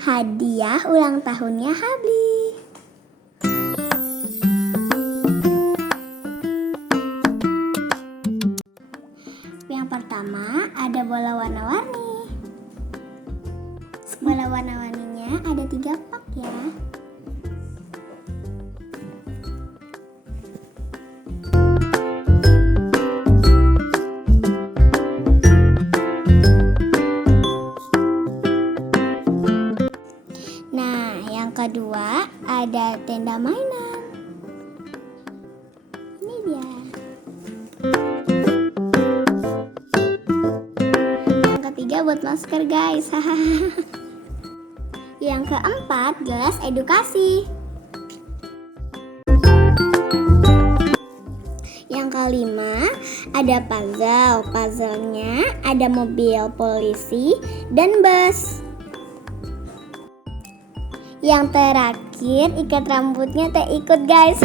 hadiah ulang tahunnya Habli. Yang pertama ada bola warna-warni. Bola warna-warninya ada 3 pak ya. Nah, yang kedua ada tenda mainan. Ini dia. Yang ketiga buat masker guys. Yang keempat gelas edukasi. Yang kelima ada puzzle. Puzzlenya ada mobil polisi dan bus. Yang terakhir ikat rambutnya ikut guys.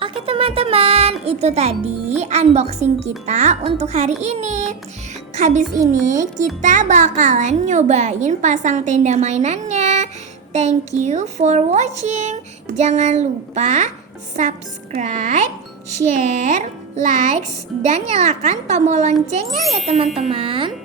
Oke teman-teman, itu tadi unboxing kita untuk hari ini. Habis ini kita bakalan nyobain pasang tenda mainannya. Thank you for watching. Jangan lupa subscribe, share, likes, dan nyalakan tombol loncengnya ya teman-teman.